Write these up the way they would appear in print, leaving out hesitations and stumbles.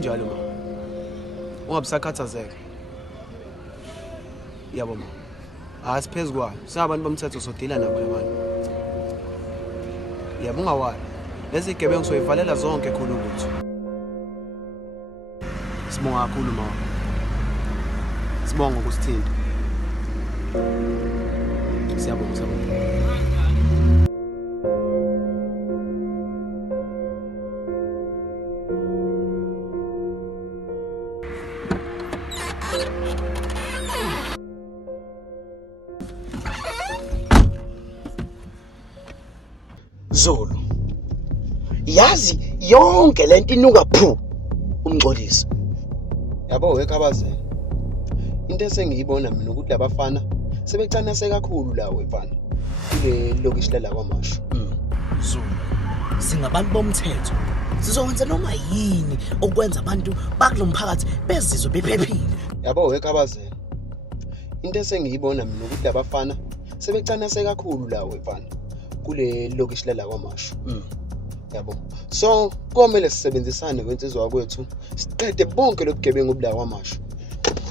akunjalo ma. Ungabisakhathazeka. Yabo ma. Asiphezu kwayo. Singabantu bomthetho sodila nabo labantu. Yabo ungawali. Lezi gebengu soyivalela zonke khulu lutho. Sibonga kakhulu ma. Sibonga ukusithinta. Siyabonga. Zulu, yazi yonke lento inuka phu umxolisi. Yabo weKhabazela. Into esengiyibona mina ukuthi labafana sebecanase kakhulu lawo mfana. Kule lokishi la kwaMashu. Zulu, singabantu bomthetho. Sizokwenza noma yini okwenza abantu bakulomphakathi bezizwe bephephile. Yabo weKhabazela. Into esengiyibona mina ukuthi labafana sebecanase kakhulu lawo mfana. Kule lokishi la kwaMashu. Yabo. So komele sisebenzisane kwensizwa kwethu siqede bonke lobugebengu obula kwaMashu.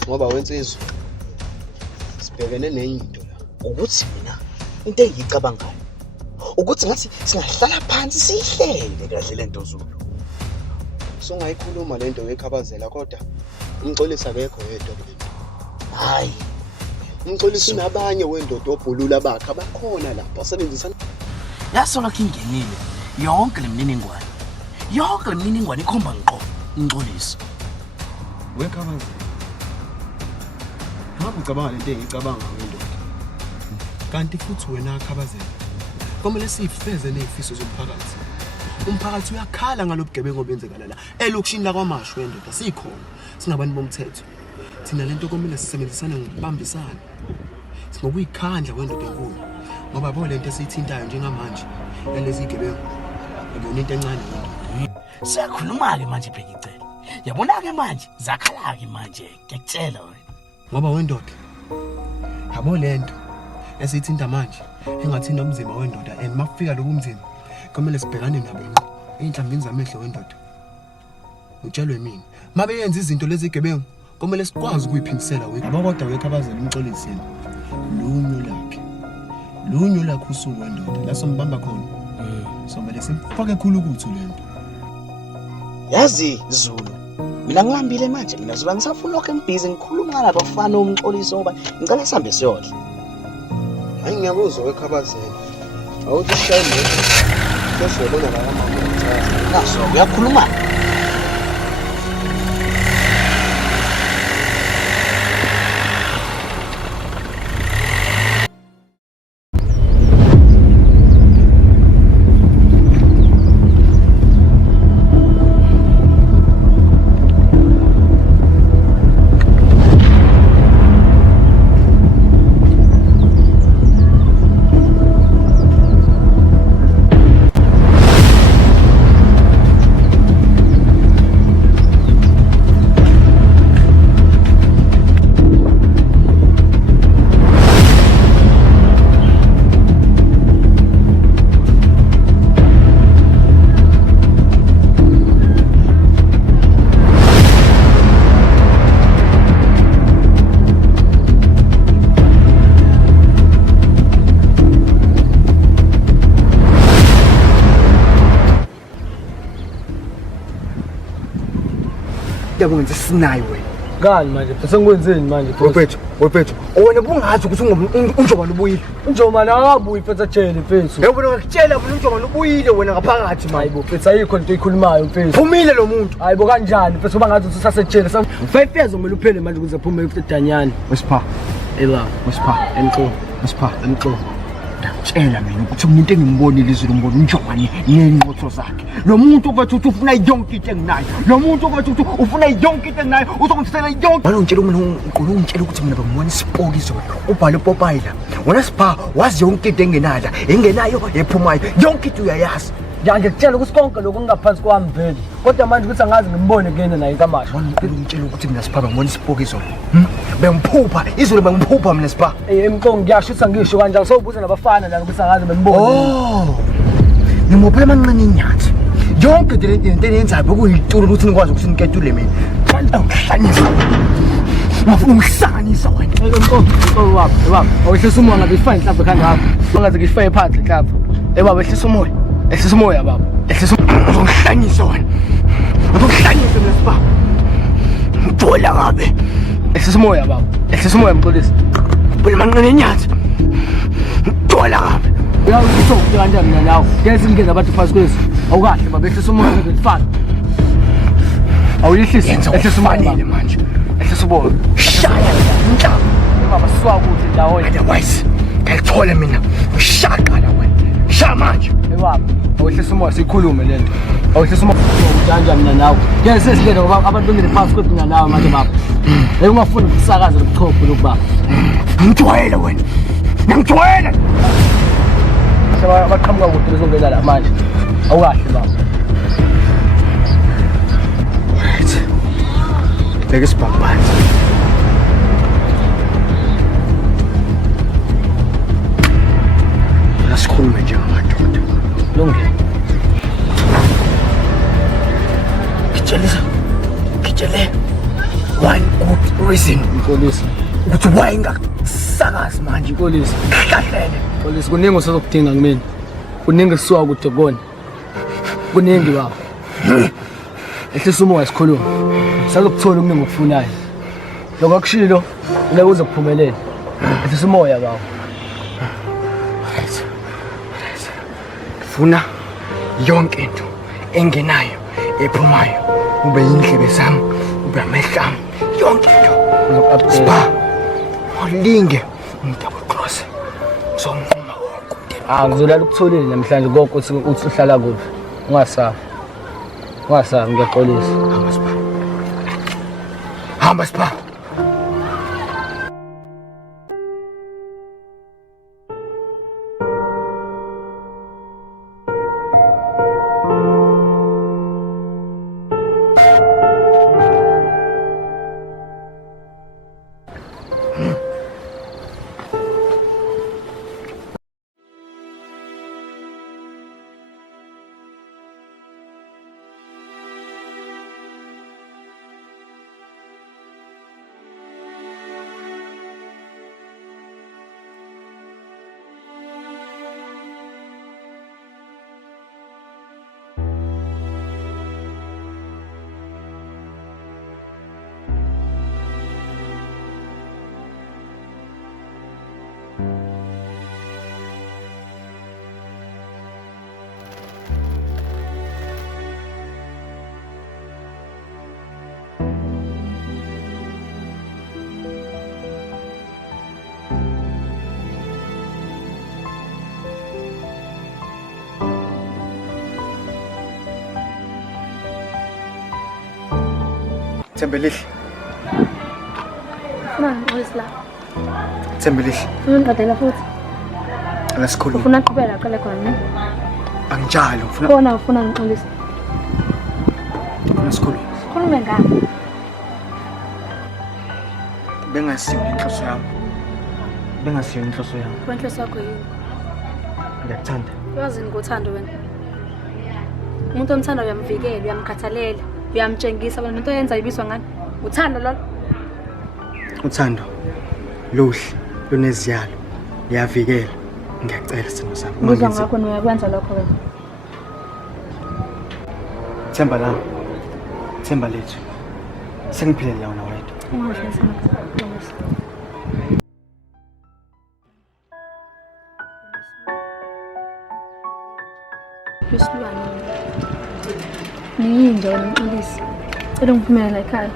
Ngoba wensizwa sibhekene nenyindo la. Ukuthi mina into engiyicabangayo ukuthi ngathi singahlala phansi sihlele kahle lento Zulu. So ungayikhuluma lento weKhabazela kodwa umxolisi akekho yedwa kulento. Hayi, umxolisi unabanye wendoda obhulula bakhe abakhona lapha sebenzisana. yasola kingenile yonke lemininingwane. Yonke lemininingwane ikhomba ngqo umxolisi. weKhabazela. Ngabe ucabanga lento engicabanga wendoda. Kanti futhi wena Khabazela. Komele sifeze nezifiso zomphakathi. Umphakathi uyakhala ngalobugebengu obenzekala la elokishini la kwaMashu wendoda sikhona. Singabantu bomthetho. Thina lento komele sisebenzisane ngokubambisana. Singokuyikhandla wendoda enkulu. Ngoba bo lento esithintayo njengamanje elezi gebengu. Ngibona into encane wendoda. Siyakhuluma ke manje bheka icela. Yabona ke manje zakhala ke manje ngiyakutshela wena. Ngoba wendoda. Yabo lento esithinta manje engathinta umzimba wendoda and mafika lokumzimba kumele sibhekane nabo ngqo einhlambini zamehlo wendoda. Utshelwe mina mabe yenza izinto lezi gebengu kumele sikwazi ukuyiphindisela wethu. Abakodwa weKhabazela umxolisi yena. Lunyo lakho usuku wendoda la sombamba khona. Somele simfake khulu kuthu lento. Yazi Zulu, mina ngihambile manje mina Zulu ngisafuna lokho engibhizi ngikhuluma nabafana umxolisi ngoba ngicela sihambe siyodla. Hayi ngiyakuzwa weKhabazela. Awuthi shayi moto. Sesiyobona la mama umthatha. Naso uyakhuluma. Yabonga sinayi wena. Ngani manje? Sengikwenzeni manje? Wephethu. Wena bungazi ukuthi unjomani ubuyile. Unjomani akabuyi mfethu ajele mfethu. Yebo bona ngikutshela bona unjomani ubuyile wena ngaphakathi manje. Hayibo mfethu ayikho into eyikhulumayo mfethu. Phumile lo muntu. Hayibo kanjani mfethu uba ngathi usasejele. 5 years umele uphele manje ukuze aphume mfethu Danyani. Wesipha. Ela, Wesipha. emqo. Wesipha. Emqo. Ngitshela mina ukuthi umuntu engimbonile izulu umbona unjomani nenqotho zakhe. Lo muntu obathi ufuna yonke into enginayo. Lo muntu obathi ufuna yonke into enginayo. Uzongitshela yonke. Wena ungitshela mina ungitshela ukuthi mina bengibona isipoki izolo. Ubhale Popeye la. Wena sipha wazi yonke into engenayo. Engenayo ephumayo. Yonke into uyayazi. Ngiyakutshela ukuthi konke lokho ngingaphansi kwami vele. Kodwa manje ukuthi angazi ngimbone kuyena naye kaMashu. Ngitshela ukuthi mina sipha ngibona isipoki izolo. Bengiphupha izolo bengiphupha mina sipha. Emqo ngiyasho ukuthi angisho kanjani sobuza nabafana la ukuthi angazi bembone. Oh. Ngimuphe amancane inyathi. yonke into eniyenzayo bekuyituro ukuthi nikwazi ukuthi niketule mina ngihlanyisa ngafuna ukuhlanganisa wena Baba, awuhlisa umoya ngabe ifine mhlawumbe khanda lapho. Ungaze ngifike phansi lapho. Baba, ehlisa umoya. Ehlisa umoya baba. Ehlisa ngizokuhlanyisa wena ngizokuhlanyisa nesiba ngithola ngabe ehlisa umoya baba. Ehlisa umoya mxolisi. wena manqane enyathi ngithola ngabe Uyawuthi ukuthi kanjani mina nawe. Ngeke ngeze abantu phansi kwezi. Awukahle baba, ehlisa umoya ngizofana. Awuyehlisa. Ehlisa umoya manje. Ehlisa umoya. Shaya nta Baba, siwa ukuthi ndawo. otherwise ngiyithola mina ngishaqala wena sha manje Baba, awuhlisa umoya sikhulume lento. Awuhlisa umoya kanjani mina nawe. Ngeke sesingene ngoba abantu bengene phansi kwethu mina nawe manje baba. Ungafuni ukusakaza lobuchopho lokubaba. ngijwayele wena ngijwayele Abaqhamuka kude bezongena la manje. Awukahle baba. right bheka isibhabhane asikhulume njengamadoda Lungile. ngitshele one good reason Polisi. ukuthi why ngakusakazi manje Polisi. kahlele Polisi kuningi usazokudinga kumina. Kuningi sisuka kude kona. Kuningi baba. Ehlisa umoya sikhuluma. Sizokuthola okuningi okufunayo. Lokho akushilo ule uzokuphumelela. Ehlisa umoya baba. funa yonke into engenayo ephumayo ube yindlebe zami ube amehlo ami yonke into Uzokuphatha. siba ulinge double cross ngizonquma wonke umndeni Ngizolala ukutholile namhlanje konke uthi uhlala kuphi. Ungasafi. Ungasafi ngiyaxolisa. hamba siba Thembelihle Wesla. Thembelihle Ungiqedela futhi. lasikhuluma Ufuna ukuqhubeka qale khona. angijalo ngifuna Khona ufuna ngixolisa. sikhuluma Khulume ngami. bengasiyo inhloso yami bengasiyo inhloso yami Kwenhloso yakho yini? ngiyakuthanda Uyazi ngikuthanda wena. Umuntu omthanda uyamvikela, uyamkhathalela, uyamtshengisa bona into yenza ibiswa ngani. Uthando lolo. uthando luhle luneziyalo liyavikela ngiyacela simo sami Ngizwa ngakho uyakwenza lokho wena. themba lami themba lethu sengiphelele yona wedwa Ungahlisa ngakho. Yesilwane. Niyinja wena Mxolisi. Cela ngiphumelele la ekhaya.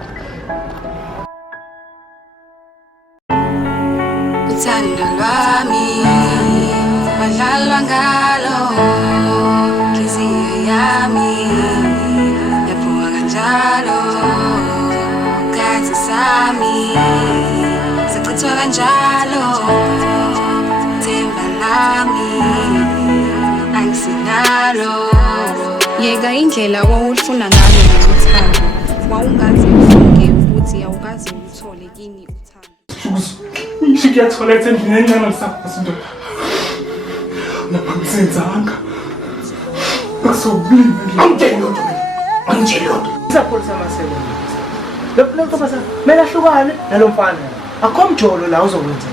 Uthando lwami badlalwa ngalo inhliziyo yami yaphuka kanjalo khathi sami sichithwa kanjalo themba lami angisinalo yeka indlela wawulifuna ngalo uthando wawungazi ufunge ukuthi awukazi uthole kini uthando Ngishike toilet endlini encane ngisapha sinto. Lapha ngisenzanga. Angitsheli lutho mina. Angitsheli lutho. Isapholisa amasebenzi. Lo ntombazana kumele ahlukane nalo mfana. Akho mjolo la uzokwenza.